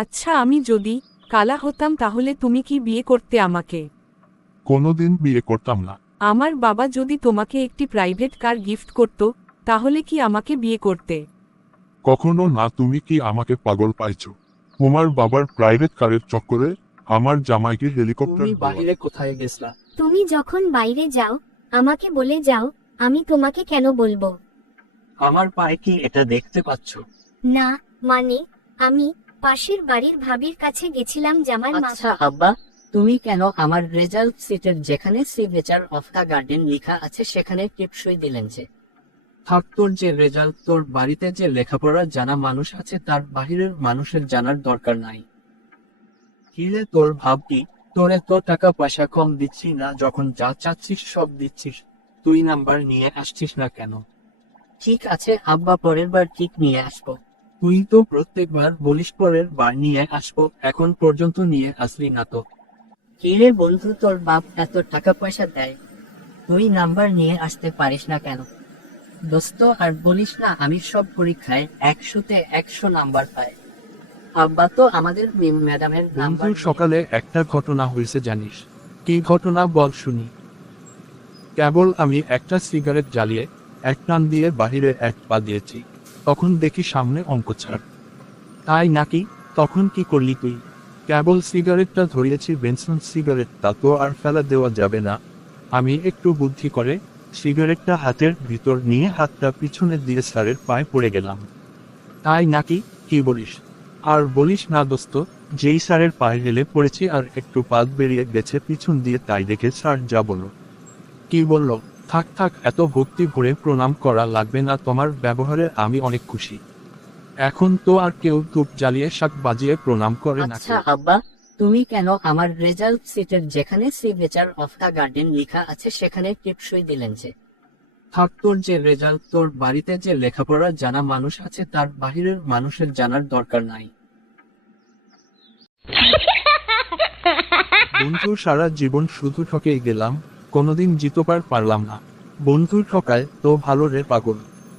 আচ্ছা, আমি যদি কালা হতাম তাহলে তুমি কি বিয়ে করতে আমাকে? কোনোদিন বিয়ে করতাম না। আমার বাবা যদি তোমাকে একটি প্রাইভেট কার গিফট করত, তাহলে কি আমাকে বিয়ে করতে? কখনো না। তুমি কি আমাকে পাগল পাইছো? তোমার বাবার প্রাইভেট কারের চক্করে আমার জামাইকে হেলিকপ্টার তুমি দেওয়া। বাহিরে কোথায় গেছলা? তুমি যখন বাইরে যাও আমাকে বলে যাও, আমি তোমাকে কেন বলবো? আমার পায়ে কি এটা দেখতে পাচ্ছ? না, মানে আমি পাশের বাড়ির ভাবির কাছে গেছিলাম জামার আচ্ছা আব্বা, তুমি কেন আমার রেজাল্ট সিটের যেখানে সিগনেচার অফ দ্য গার্ডেন লেখা আছে সেখানে টিপসই দিলেন যে? থাক, তোর যে রেজাল্ট, তোর বাড়িতে যে লেখাপড়া জানা মানুষ আছে তার বাহিরের মানুষের জানার দরকার নাই। কিরে তোর ভাব কি? তোর এত টাকা পয়সা কম দিচ্ছি না, যখন যা চাচ্ছিস সব দিচ্ছিস, তুই নাম্বার নিয়ে আসছিস না কেন? ঠিক আছে আব্বা, পরের বার ঠিক নিয়ে আসবো। তুই তো প্রত্যেকবার বলিস পরের বার নিয়ে আসবো, এখন পর্যন্ত নিয়ে আসলি না তো। কিরে বন্ধু, তোর বাপ এত টাকা পয়সা দেয়, তুই নাম্বার নিয়ে আসতে পারিস না কেন? দোস্ত আর বলিস না, আমি সব পরীক্ষায় 100-তে 100 নাম্বার পাই। আব্বা তো আমাদের ম্যাডামের নাম্বার বন্ধু, সকালে একটা ঘটনা হয়েছে জানিস? কি ঘটনা বল শুনি। কেবল আমি একটা সিগারেট জ্বালিয়ে এক টান দিয়ে বাহিরে এক পা দিয়েছি, তখন দেখি সামনে অঙ্ক ছাড়। তাই নাকি? তখন কি করলি তুই? কেবল সিগারেটটা ধরিয়েছি, বেনসন সিগারেটটা তো আর ফেলা দেওয়া যাবে না। আমি একটু বুদ্ধি করে সিগারেটটা হাতের ভিতর নিয়ে হাতটা পিছনে দিয়ে স্যারের পায়ে পড়ে গেলাম। তাই নাকি? কি বলিস? আর বলিস না দোস্ত, যেই স্যারের পায়ে হেলে পড়েছি আর একটু পাত বেরিয়ে গেছে পিছন দিয়ে, তাই দেখে স্যার যা বলল। কি বলল? থাক থাক, এত ভক্তি ভরে প্রণাম করা লাগবে না, তোমার ব্যবহারে আমি অনেক খুশি। এখন তো আর কেউ ধূপ জ্বালিয়ে শাক বাজিয়ে প্রণাম করে না। আচ্ছা আব্বা, তুমি কেন আমার রেজাল্ট সিটের যেখানে সিগনেচার অফ দ্য গার্ডেন লেখা আছে সেখানে টিপসই দিলেন যে? থাক, তোর যে রেজাল্ট, তোর বাড়িতে যে লেখাপড়া জানা মানুষ আছে তার বাহিরের মানুষের জানার দরকার নাই। বন্ধু, সারা জীবন শুধু ঠকেই গেলাম, কোনোদিন জিতবার পারলাম না। বন্ধু ঠকায় তো ভালো রে পাগল।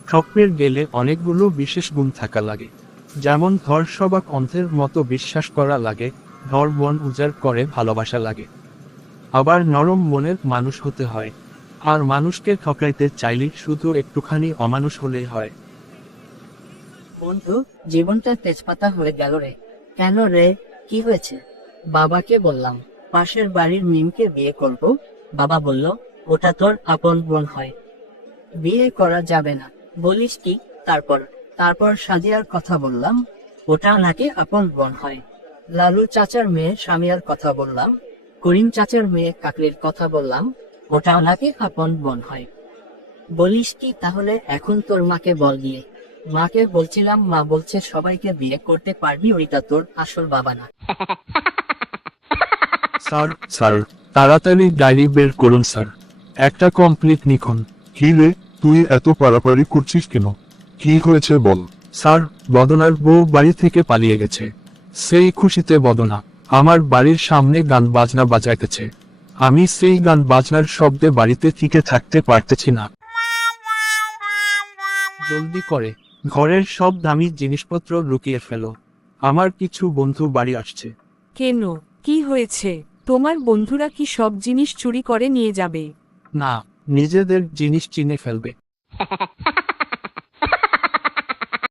ঠকের গেলে অনেকগুলো বিশেষ গুণ থাকা লাগে, যেমন ধর সবাক অন্থের মতো বিশ্বাস করা লাগে, ধর মন উজাড় করে ভালোবাসা লাগে, আবার নরম মনের মানুষ হতে হয়, আর মানুষকে ঠকাইতে চাইলে শুধু একটুখানি অমানুষ হলেই হয়। বন্ধু, জীবনটা তেজপাতা হয়ে গেল রে। কেন রে, কি হয়েছে? বাবাকে বললাম পাশের বাড়ির মিমকে বিয়ে করব, বাবা বলল ওটা তোর আপন বোন হয়, বিয়ে করা যাবে না। বলিস কি? তারপর তারপর সাদিয়ার কথা বললাম, ওটা নাকি আপন বোন হয়। লালু চাচার মেয়ে সামিয়ার কথা বললাম, করিম চাচার মেয়ে কাকলির কথা বললাম, ওটাও নাকি আপন বোন হয়। বলিস কি? তাহলে এখন তোর মাকে বল গিয়ে। মাকে বলছিলাম, মা বলছে সবাইকে বিয়ে করতে পারবি, ওইটা তোর আসল বাবা না। স্যার স্যার, তাড়াতাড়ি ডায়েরি বের করুন স্যার, একটা কমপ্লিট লিখুন। কি রে, তুই এত পারাপারি করছিস কেন? কি হয়েছে বল। স্যার, বদনার বউ বাড়ি থেকে পালিয়ে গেছে। সেই খুশিতে বদনা আমার বাড়ির সামনে গান বাজনা বাজাইতেছে, আমি সেই গান বাজনার শব্দে বাড়িতে টিকে থাকতে পারতেছি না। জলদি করে ঘরের সব দামি জিনিসপত্র লুকিয়ে ফেলো, আমার কিছু বন্ধু বাড়ি আসছে। কেন, কি হয়েছে? তোমার বন্ধুরা কি সব জিনিস চুরি করে নিয়ে যাবে? না, নিজেদের জিনিস চিনে ফেলবে।